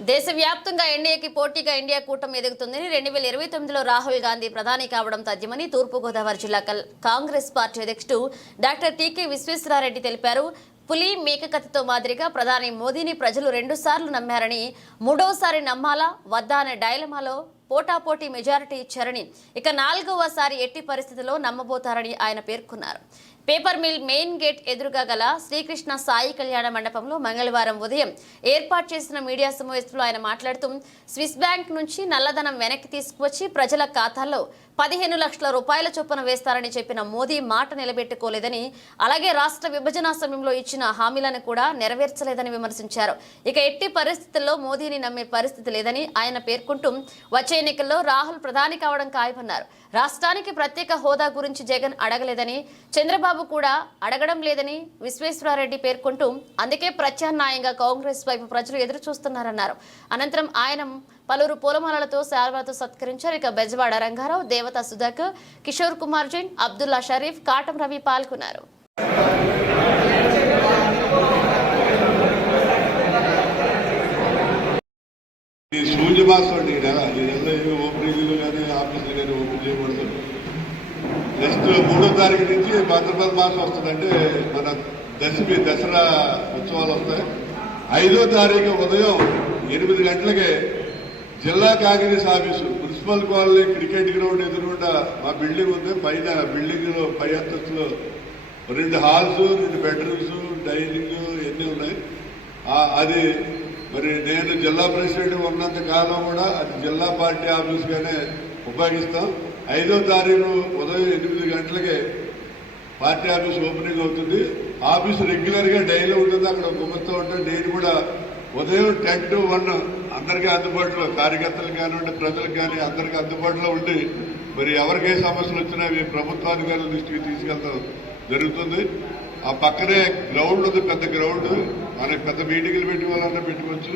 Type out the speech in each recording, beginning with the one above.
దేశవ్యాప్తంగా ఎన్డీఏకి పోటీగా ఇండియా కూటమి ఎదుగుతుందని రెండు వేల ఇరవై తొమ్మిదిలో రాహుల్ గాంధీ ప్రధాని కావడం తథ్యమని తూర్పుగోదావరి జిల్లా కల్- కాంగ్రెస్ పార్టీ అధ్యక్షుడు డాక్టర్ టీకే విశ్వేశ్వరారెడ్డి తెలిపారు. పులి మేకకత్తితో మాదిరిగా ప్రధాని మోదీని ప్రజలు రెండుసార్లు నమ్మారని మూడోసారి నమ్మాలా వద్దా అనే డైలమాలో పోటాపోటీ మెజారిటీ ఇచ్చారని ఇక నాలుగవసారి ఎట్టి పరిస్థితిలో నమ్మబోతారని ఆయన పేర్కొన్నారు. పేపర్ మిల్ మెయిన్ గేట్ ఎదురుగా గల శ్రీకృష్ణ సాయి కళ్యాణ మండపంలో మంగళవారం ఉదయం ఏర్పాటు చేసిన మీడియా సమావేశంలో ఆయన మాట్లాడుతూ స్విస్ బ్యాంక్ నుంచి నల్లధనం వెనక్కి తీసుకువచ్చి ప్రజల ఖాతాల్లో పదిహేను లక్షల రూపాయల చొప్పున వేస్తారని చెప్పిన మోదీ మాట నిలబెట్టుకోలేదని అలాగే రాష్ట్ర విభజన సమయంలో ఇచ్చిన హామీలను కూడా నెరవేర్చలేదని విమర్శించారు. ఇక ఎట్టి పరిస్థితుల్లో మోదీని నమ్మే పరిస్థితి లేదని ఆయన పేర్కొంటూ వచ్చే ఎన్నికల్లో రాహుల్ ప్రధాని కావడం ఖాయమన్నారు. రాష్ట్రానికి ప్రత్యేక హోదా గురించి జగన్ అడగలేదని చంద్రబాబు కూడా అడగడం లేదని విశ్వేశ్వరారెడ్డి పేర్కొంటూ అందుకే ప్రత్యామ్నాయంగా కాంగ్రెస్ వైపు ప్రజలు ఎదురు చూస్తున్నారన్నారు అనంతరం ఆయన పలువురు పూలమాలలతో శాల్వాతో సత్కరించారు. ఇక బెజవాడ రంగారావు దేవత సుధాకర్ కిషోర్ కుమార్ జైన్ అబ్దుల్లా షరీఫ్ కాటం రవి పాల్గొన్నారు. కానీ ఆఫీసులు కానీ ఓపెన్ నెక్స్ట్ మూడో తారీఖు నుంచి భద్రపద మాసం వస్తుందంటే మన దశమి దసరా ఉత్సవాలు వస్తాయి. ఐదో తారీఖు ఉదయం ఎనిమిది గంటలకే జిల్లా Congress office municipal colony cricket ground ఎదురుగుండా మా బిల్డింగ్ ఉంది. పైన బిల్డింగ్లో పై అంతస్తులో రెండు హాల్స్ రెండు బెడ్రూమ్స్ డైనింగ్ ఇవన్నీ ఉన్నాయి. అది మరి నేను జిల్లా ప్రెసిడెంట్ ఉన్నంత కాలం కూడా అది జిల్లా పార్టీ ఆఫీస్గానే ఉపయోగిస్తాం. ఐదో తారీఖు ఉదయం ఎనిమిది గంటలకే పార్టీ ఆఫీస్ ఓపెనింగ్ అవుతుంది. ఆఫీస్ రెగ్యులర్గా డైలీ ఉంటుంది. అక్కడ గుమ్మతో ఉంటుంది నేను కూడా ఉదయం టెన్ టు వన్ అందరికీ అందుబాటులో కార్యకర్తలు కానివ్వండి ప్రజలు కానీ అందరికీ అందుబాటులో ఉండి మరి ఎవరికి ఏ సమస్యలు వచ్చినా అవి ప్రభుత్వాధికారుల దృష్టికి తీసుకెళ్తాం జరుగుతుంది. ఆ పక్కనే గ్రౌండ్ ఉంది పెద్ద గ్రౌండ్. మనకి పెద్ద మీటింగ్లు పెట్టుకోవాలన్నా పెట్టుకోవచ్చు.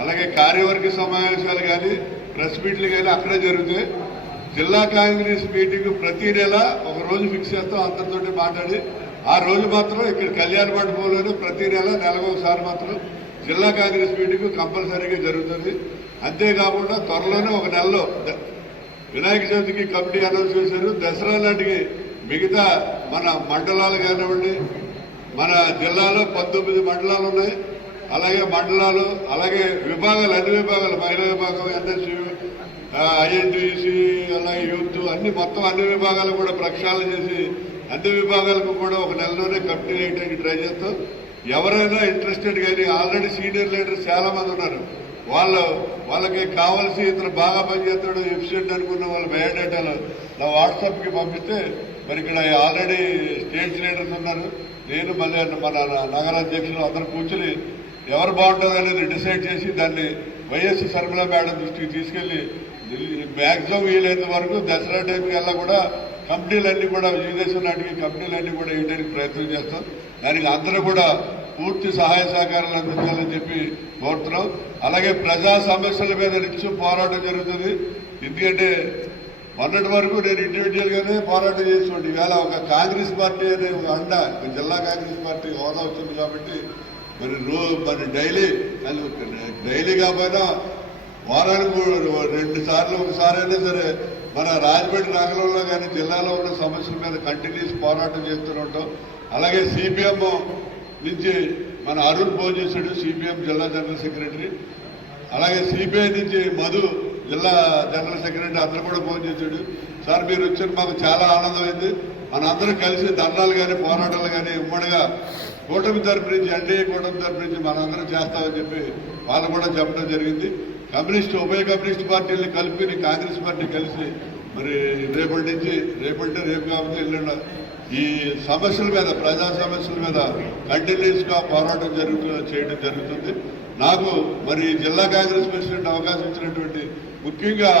అలాగే కార్యవర్గ సమావేశాలు కానీ ప్రెస్ మీట్లు కానీ అక్కడే జరుగుతాయి. జిల్లా కాంగ్రెస్ మీటింగ్ ప్రతి నెల ఒక రోజు ఫిక్స్ చేస్తాం అందరితో మాట్లాడి ఆ రోజు మాత్రం ఇక్కడ కళ్యాణ మండపంలోనే ప్రతి నెల నెలకు ఒకసారి మాత్రం జిల్లా కాంగ్రెస్ మీటింగ్ కంపల్సరీగా జరుగుతుంది. అంతేకాకుండా త్వరలోనే ఒక నెలలో వినాయక చవితికి కమిటీ అనౌన్స్ చేశారు. దసరా నాటికి మిగతా మన మండలాలు కానివ్వండి మన జిల్లాలో పంతొమ్మిది మండలాలు ఉన్నాయి. అలాగే మండలాలు అలాగే విభాగాలు అన్ని విభాగాలు మహిళా విభాగం ఎన్ఎస్యు ఐఎన్టీసీ అలాగే యూత్ అన్ని మొత్తం అన్ని విభాగాలు కూడా ప్రక్షాళన చేసి అన్ని విభాగాలకు కూడా ఒక నెలలోనే కమిటీ వేయడానికి ట్రై చేస్తాం. ఎవరైనా ఇంట్రెస్టెడ్ కానీ ఆల్రెడీ సీనియర్ లీడర్స్ చాలా మంది ఉన్నారు. వాళ్ళు వాళ్ళకి కావాల్సి ఇతను బాగా పనిచేస్తాడు ఎఫిషియెంట్ అనుకున్న వాళ్ళ బయోడేటాలు నా వాట్సాప్కి పంపిస్తే మరి ఇక్కడ ఆల్రెడీ స్టేట్ లీడర్స్ ఉన్నారు. నేను మళ్ళీ మన నగరాధ్యక్షులు అందరూ కూర్చుని ఎవరు బాగుంటుంది అనేది డిసైడ్ చేసి దాన్ని వైఎస్ శర్మిల మేడం దృష్టికి తీసుకెళ్ళి మ్యాక్సిమం వీలైనంత వరకు దసరా టైంకి వెళ్ళా కూడా కంపెనీలన్నీ కూడా విదేశం నాటికి కంపెనీలన్నీ కూడా వేయడానికి ప్రయత్నం చేస్తాం. దానికి అందరూ కూడా పూర్తి సహాయ సహకారాలు అందించాలని చెప్పి కోరుతున్నాం. అలాగే ప్రజా సమస్యల మీద నిత్యం పోరాటం జరుగుతుంది. ఎందుకంటే మొన్నటి వరకు నేను ఇండివిజువల్గానే పోరాటం చేసుకోండి ఈవేళ ఒక కాంగ్రెస్ పార్టీ అనే ఒక అండ జిల్లా కాంగ్రెస్ పార్టీ హోదా వచ్చింది కాబట్టి మరి రో మరి డైలీ అది డైలీ కాకపోయినా వారానికి రెండు సార్లు ఒకసారి అయినా సరే మన రాజమండ్రి నగరంలో కానీ జిల్లాలో ఉన్న సమస్యల మీద కంటిన్యూస్ పోరాటం చేస్తూనే ఉంటాం. అలాగే సిపిఎం నుంచి మన అరుణ్ భోజేశ్వరుడు సిపిఎం జిల్లా జనరల్ సెక్రటరీ. అలాగే సిపిఐ నుంచి మధు జిల్లా జనరల్ సెక్రటరీ అందరూ కూడా ఫోన్ చేశాడు. సార్ మీరు వచ్చారు మాకు చాలా ఆనందమైంది. మనందరం కలిసి ధర్నాలు కానీ పోరాటాలు కానీ ఉమ్మడిగా కూటమి తరపు నుంచి ఎన్డీఏ కూటమి తరపు నుంచి మనందరం చేస్తామని చెప్పి వాళ్ళు కూడా చెప్పడం జరిగింది. కమ్యూనిస్ట్ ఉభయ కమ్యూనిస్ట్ పార్టీలు కలుపుకుని కాంగ్రెస్ పార్టీ కలిసి మరి రేపటి నుంచి రేపటి రేపు కాబట్టి ఎల్లుండ ఈ సమస్యల మీద ప్రజా సమస్యల మీద కంటిన్యూస్గా పోరాటం జరుగుతు చేయడం జరుగుతుంది. నాకు మరి జిల్లా కాంగ్రెస్ ప్రెసిడెంట్ అవకాశం ఇచ్చినటువంటి ముఖ్యంగా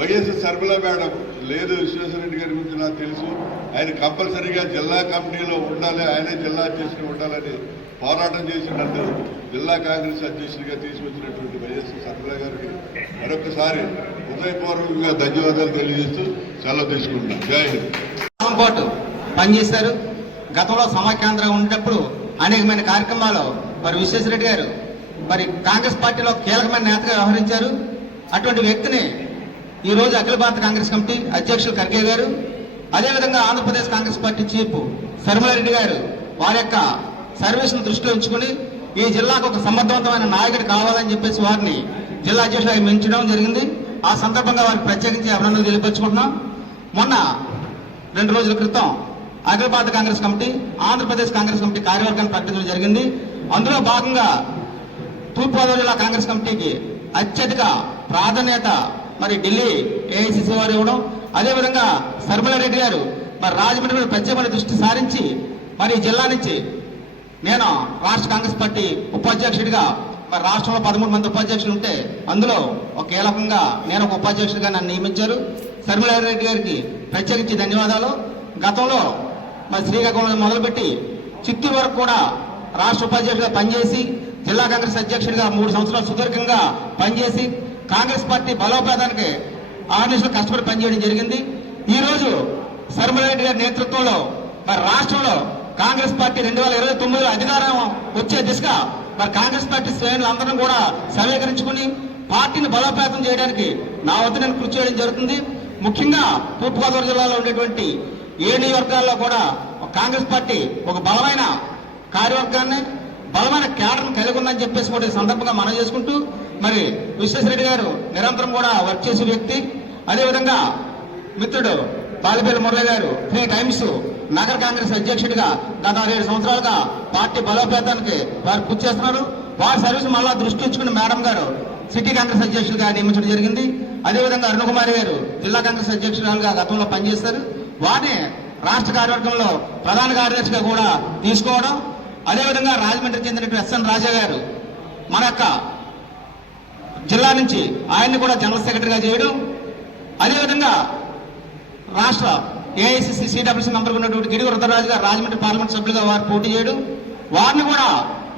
వైఎస్ శర్మిల మేడం లేదు విశ్వేశ్వరరెడ్డి గారి గురించి నాకు తెలుసు. ఆయన కంపల్సరీగా జిల్లా కమిటీలో ఉండాలి ఆయనే జిల్లా అధ్యక్షుడు ఉండాలని పోరాటం చేసినట్టు జిల్లా కాంగ్రెస్ అధ్యక్షుడిగా తీసుకొచ్చినటువంటి వైఎస్ శర్మిల గారికి మరొకసారి హృదయపూర్వకంగా ధన్యవాదాలు తెలియజేస్తూ సెలవు తీసుకుంటున్నాను జై హింద్. పాటు పనిచేశారు. గతంలో సమాఖ్యాంధ్ర ఉండేటప్పుడు అనేకమైన కార్యక్రమాలు మరి విశ్వేశ్వరరెడ్డి గారు మరి కాంగ్రెస్ పార్టీలో కీలకమైన నేతగా వ్యవహరించారు. అటువంటి వ్యక్తిని ఈ రోజు అఖిల భారత కాంగ్రెస్ కమిటీ అధ్యక్షులు ఖర్గే గారు అదేవిధంగా Andhra Pradesh Congress party chief Sharmila Reddy garu వారి యొక్క సర్వీస్ను దృష్టిలో ఉంచుకుని ఈ జిల్లాకు ఒక సమర్థవంతమైన నాయకుడు కావాలని చెప్పేసి వారిని జిల్లా అధ్యక్షులుగా మించడం జరిగింది. ఆ సందర్భంగా వారికి ప్రత్యేకించి అభినందనలు తెలియపరుచుకుంటున్నాం. మొన్న రెండు రోజుల క్రితం అఖిల Congress committee Andhra Pradesh Congress committee కార్యవర్గాన్ని ప్రకటించడం జరిగింది. అందులో భాగంగా తూర్పుగోదావరి జిల్లా కాంగ్రెస్ కమిటీకి అత్యధిక ప్రాధాన్యత మరి ఢిల్లీ ఏఐసిసి వారు ఇవ్వడం. అదేవిధంగా శర్మలారెడ్డి గారు మరి రాజమండ్రి మీద ప్రత్యేకమైన దృష్టి సారించి మరి జిల్లా నుంచి నేను రాష్ట్ర కాంగ్రెస్ పార్టీ ఉపాధ్యక్షుడిగా మరి రాష్ట్రంలో పదమూడు మంది ఉపాధ్యక్షులు ఉంటే అందులో ఒక కీలకంగా నేను ఒక ఉపాధ్యక్షుడిగా నన్ను నియమించారు. శర్మలారెడ్డి గారికి ప్రత్యేకించి ధన్యవాదాలు. గతంలో మరి శ్రీకాకుళం మొదలుపెట్టి చిత్తూరు వరకు కూడా రాష్ట్ర ఉపాధ్యక్షుడిగా పనిచేసి జిల్లా కాంగ్రెస్ అధ్యక్షుడిగా మూడు సంవత్సరాలు సుదీర్ఘంగా పనిచేసి కాంగ్రెస్ పార్టీ బలోపేతానికి ఆర్నిషలు కష్టపడి పనిచేయడం జరిగింది. ఈ రోజు గారి నేతృత్వంలో మరి రాష్ట్రంలో కాంగ్రెస్ పార్టీ రెండు వేల ఇరవై తొమ్మిదిలో అధికారం వచ్చే దిశగా మరి కాంగ్రెస్ పార్టీ శ్రేణులు అందరం కూడా సమీకరించుకుని పార్టీని బలోపేతం చేయడానికి నా వద్ద నేను కృషి చేయడం జరుగుతుంది. ముఖ్యంగా తూర్పుగోదావరి జిల్లాలో ఉండేటువంటి ఏ నియోజకవర్గాల్లో కూడా కాంగ్రెస్ పార్టీ ఒక బలమైన కార్యవర్గాన్ని బలమైన కేడర్ను కలిగి ఉందని చెప్పేసి కూడా సందర్భంగా మనం చేసుకుంటూ మరి విశ్వేశ్వరరెడ్డి గారు నిరంతరం కూడా వర్క్ చేసే వ్యక్తి. అదేవిధంగా మిత్రుడు బాలపల్లి మురళి గారు త్రీ టైమ్స్ నగర కాంగ్రెస్ అధ్యక్షుడిగా గత ఏడు సంవత్సరాలుగా పార్టీ బలోపేతానికి వారు కృషి చేస్తున్నారు. వారి సర్వీస్ మళ్ళా దృష్టి ఉంచుకుని మేడం గారు సిటీ కాంగ్రెస్ అధ్యక్షులుగా నియమించడం జరిగింది. అదేవిధంగా అరుణకుమారి గారు జిల్లా కాంగ్రెస్ అధ్యక్షురాలుగా గతంలో పనిచేస్తారు. వారిని రాష్ట్ర కార్యవర్గంలో ప్రధాన కార్యదర్శిగా కూడా తీసుకోవడం. అదేవిధంగా రాజమండ్రి చెందినటువంటి ఎస్ఎన్ రాజా గారు మన యొక్క జిల్లా నుంచి ఆయన్ని కూడా జనరల్ సెక్రటరీగా చేయడం. అదేవిధంగా రాష్ట్ర ఏఐసిసి సిడబ్ల్యూసీ మెంబర్ ఉన్నటువంటి గిరి రుద్రరాజు గారు రాజమండ్రి పార్లమెంట్ సభ్యులుగా వారు పోటీ చేయడం. వారిని కూడా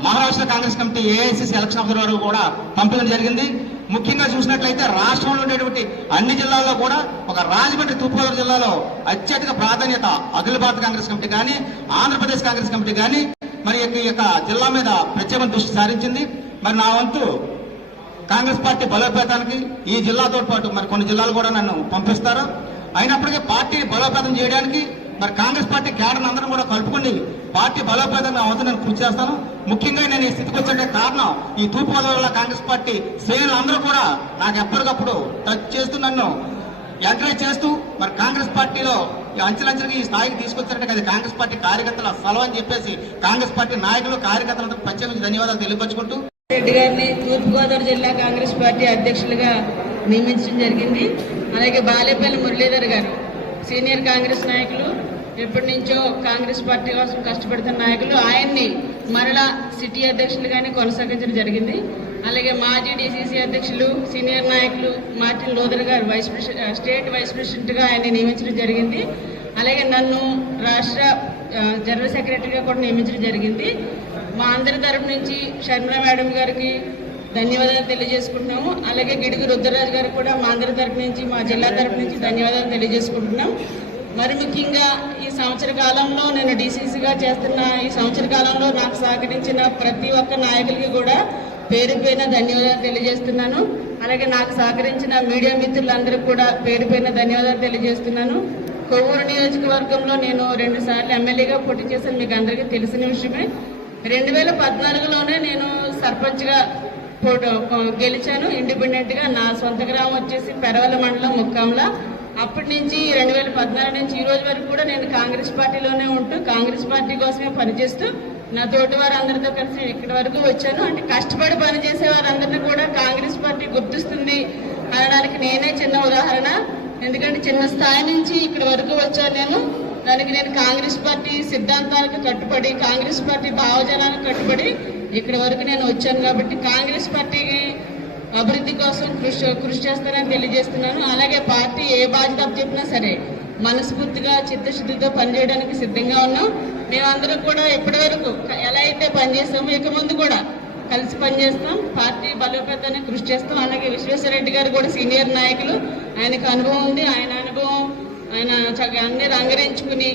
Maharashtra Congress committee AICC election officer వారు కూడా పంపించడం జరిగింది. ముఖ్యంగా చూసినట్లయితే రాష్ట్రంలో ఉండేటువంటి అన్ని జిల్లాల్లో కూడా ఒక రాజమండ్రి తూర్పుగోదావరి జిల్లాలో అత్యధిక ప్రాధాన్యత అఖిల భారత కాంగ్రెస్ కమిటీ కానీ ఆంధ్రప్రదేశ్ కాంగ్రెస్ కమిటీ కానీ మరి ఈ యొక్క జిల్లా మీద ప్రత్యేక దృష్టి సారించింది. మరి నా వంతు కాంగ్రెస్ పార్టీ బలోపేతానికి ఈ జిల్లాతో పాటు మరి కొన్ని జిల్లాలు కూడా నన్ను పంపిస్తారు? అయినప్పటికీ పార్టీని బలోపేతం చేయడానికి మరి కాంగ్రెస్ పార్టీ కేడర్ అందరం కూడా కలుపుకుని పార్టీ బలోపేతం అవసరం నేను కృషి చేస్తాను. ముఖ్యంగా నేను ఈ స్థితికి వచ్చే కారణం ఈ తూర్పుగోదావరి కాంగ్రెస్ పార్టీ శ్రేణులు అందరూ కూడా నాకు ఎప్పటికప్పుడు టచ్ చేస్తూ నన్ను ఎంకరేజ్ చేస్తూ మరి కాంగ్రెస్ పార్టీలో ఈ అంచెలంచెలుగా ఈ స్థాయికి తీసుకొచ్చారంటే అది కాంగ్రెస్ పార్టీ కార్యకర్తల స్థలం అని చెప్పేసి కాంగ్రెస్ పార్టీ నాయకులు కార్యకర్తలందరూ ప్రత్యేకించి ధన్యవాదాలు తెలియపరుచుకుంటూ రెడ్డి గారిని తూర్పుగోదావరి జిల్లా కాంగ్రెస్ పార్టీ అధ్యక్షులుగా నియమించడం జరిగింది. అలాగే బాలేపల్లి మురళీధర్ గారు సీనియర్ కాంగ్రెస్ నాయకులు ఎప్పటి నుంచో కాంగ్రెస్ పార్టీ కోసం కష్టపడుతున్న నాయకులు ఆయన్ని మరలా సిటీ అధ్యక్షులుగానే కొనసాగించడం జరిగింది. అలాగే మాజీ డీసీసీ అధ్యక్షులు సీనియర్ నాయకులు మార్టిన్ లోదర్ గారు వైస్ ప్రెసిడెంట్ స్టేట్ వైస్ ప్రెసిడెంట్గా ఆయన్ని నియమించడం జరిగింది. అలాగే నన్ను రాష్ట్ర జనరల్ సెక్రటరీగా కూడా నియమించడం జరిగింది. మా అందరి తరపు నుంచి షర్మిల మేడం గారికి ధన్యవాదాలు తెలియజేసుకుంటున్నాము. అలాగే గిడుగు రుద్రరాజు గారికి కూడా మా అందరి తరపు నుంచి మా జిల్లా తరపు నుంచి ధన్యవాదాలు తెలియజేసుకుంటున్నాం. మరి ముఖ్యంగా ఈ సంవత్సర కాలంలో నేను డీసీసీగా చేస్తున్న ఈ సంవత్సర కాలంలో నాకు సహకరించిన ప్రతి ఒక్క నాయకులకి కూడా పేరు పైన ధన్యవాదాలు తెలియజేస్తున్నాను. అలాగే నాకు సహకరించిన మీడియా మిత్రులందరికీ కూడా పేరు పైన ధన్యవాదాలు తెలియజేస్తున్నాను. కొవ్వూరు నియోజకవర్గంలో నేను రెండు సార్లు ఎమ్మెల్యేగా పోటీ చేశాను. మీకు అందరికీ తెలిసిన విషయమే. రెండు వేల పద్నాలుగులోనే నేను సర్పంచ్గా పోటీ గెలిచాను. ఇండిపెండెంట్గా నా సొంత గ్రామం వచ్చేసి పెరవల మండలం ముక్కాంల అప్పటి నుంచి రెండు వేల పద్నాలుగు నుంచి ఈ రోజు వరకు కూడా నేను కాంగ్రెస్ పార్టీలోనే ఉంటూ కాంగ్రెస్ పార్టీ కోసమే పనిచేస్తూ నా తోటి వారందరితో కలిసి ఇక్కడి వరకు వచ్చాను. అంటే కష్టపడి పనిచేసే వారందరినీ కూడా కాంగ్రెస్ పార్టీ గుర్తిస్తుంది అనడానికి నేనే చిన్న ఉదాహరణ. ఎందుకంటే చిన్న స్థాయి నుంచి ఇక్కడ వరకు వచ్చాను నేను. దానికి నేను కాంగ్రెస్ పార్టీ సిద్ధాంతాలకు కట్టుబడి కాంగ్రెస్ పార్టీ భావజనాలకు కట్టుబడి ఇక్కడ వరకు నేను వచ్చాను కాబట్టి కాంగ్రెస్ పార్టీకి అభివృద్ధి కోసం కృషి కృషి చేస్తానని తెలియజేస్తున్నాను. అలాగే పార్టీ ఏ బాధ్యత చెప్పినా సరే మనస్ఫూర్తిగా చిత్తశుద్ధితో పనిచేయడానికి సిద్ధంగా ఉన్నాం. మేమందరం కూడా ఇప్పటి వరకు ఎలా అయితే పనిచేస్తామో ఇక ముందు కూడా కలిసి పనిచేస్తాం. పార్టీ బలోపేతానికి కృషి చేస్తాం. అలాగే విశ్వేశ్వరరెడ్డి గారు కూడా సీనియర్ నాయకులు. ఆయనకు అనుభవం ఉంది. ఆయన అనుభవం ఆయన చక్కగా అన్ని రంగరించుకుని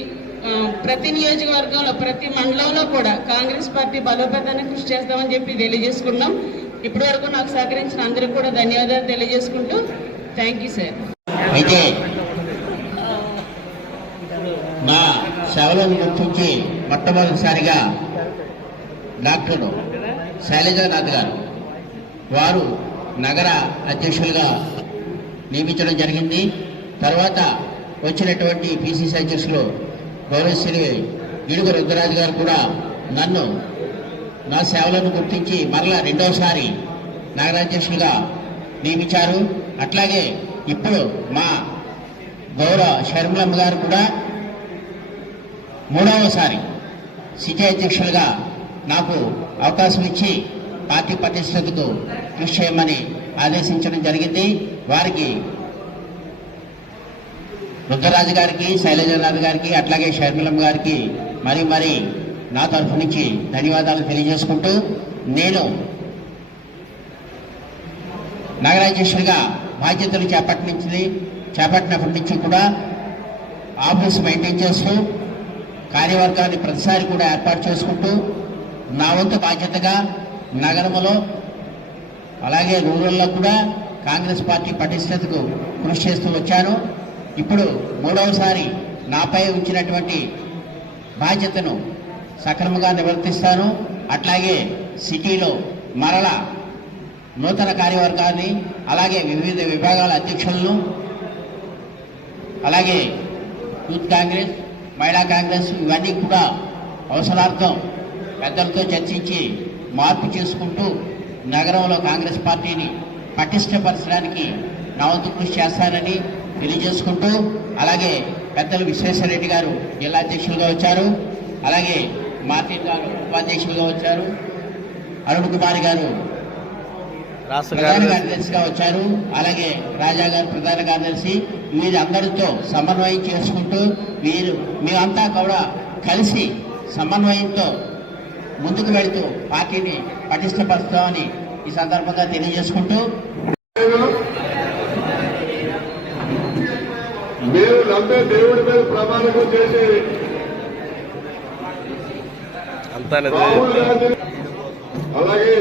ప్రతి నియోజకవర్గంలో ప్రతి మండలంలో కూడా కాంగ్రెస్ పార్టీ బలోపేతానికి కృషి చేస్తామని చెప్పి తెలియజేసుకున్నాం. ఇప్పటి వరకు నాకు సహకరించిన అందరికీ కూడా ధన్యవాదాలు తెలియజేసుకుంటూ థ్యాంక్ యూ సార్. అయితే నా సేవలను గుర్తించి మొట్టమొదటిసారిగా డాక్టర్ శైలజానాథ్ గారు వారు నగర అధ్యక్షులుగా నియమించడం జరిగింది. తర్వాత వచ్చినటువంటి పిసిసి అధ్యక్షులు గౌరవశ్రీ ఇడుగు రుద్రరాజు గారు కూడా నన్ను నా సేవలను గుర్తించి మరలా రెండోసారి నగరాధ్యక్షులుగా నియమించారు. అట్లాగే ఇప్పుడు మా గౌరవ షర్మిలమ్మ గారు కూడా మూడవసారి సిటీ అధ్యక్షులుగా నాకు అవకాశం ఇచ్చి పార్టీ ప్రతిష్టతకు కృషి చేయమని ఆదేశించడం జరిగింది. వారికి రుద్రరాజు గారికి శైలజనాథ్ గారికి అట్లాగే షర్మిలమ్మ గారికి మరి మరి నా తరఫు నుంచి ధన్యవాదాలు తెలియజేసుకుంటూ నేను నగరాధ్యక్షుడిగా బాధ్యతలు చేపట్టించింది చేపట్టినప్పటి నుంచి కూడా ఆఫీస్ మెయింటైన్ చేస్తూ కార్యవర్గాన్ని ప్రతిసారి కూడా ఏర్పాటు చేసుకుంటూ నా వంతు బాధ్యతగా నగరంలో అలాగే రూరల్లో కూడా కాంగ్రెస్ పార్టీ పటిష్టతకు కృషి చేస్తూ వచ్చాను. ఇప్పుడు మూడవసారి నాపై ఉంచినటువంటి బాధ్యతను సక్రమంగా నివర్తిస్తాను అట్లాగే సిటీలో మరల నూతన కార్యవర్గాన్ని అలాగే వివిధ విభాగాల అధ్యక్షులను అలాగే యూత్ కాంగ్రెస్ మహిళా కాంగ్రెస్ ఇవన్నీ కూడా అవసరార్థం పెద్దలతో చర్చించి మార్పు చేసుకుంటూ నగరంలో కాంగ్రెస్ పార్టీని పటిష్టపరచడానికి నా వంతు కృషి చేస్తానని తెలియజేసుకుంటూ అలాగే పెద్దలు విశ్వేశ్వరరెడ్డి గారు జిల్లా అధ్యక్షులుగా వచ్చారు. అలాగే మార్టిన్ గారు ఉపాధ్యక్షులుగా వచ్చారు. అరుణ్ కుమార్ గారు ప్రధాన కార్యదర్శి కార్యదర్శిగా వచ్చారు. అలాగే రాజా గారు ప్రధాన కార్యదర్శి. వీరు అందరితో సమన్వయం చేసుకుంటూ వీరు మేమంతా కూడా కలిసి సమన్వయంతో ముందుకు వెళుతూ పార్టీని పటిష్టపరుస్తామని ఈ సందర్భంగా తెలియజేసుకుంటూ మీరు నమ్మే దేవుడి మీద ప్రమాణం చేసి అంతా రాహుల్ గాంధీ అలాగే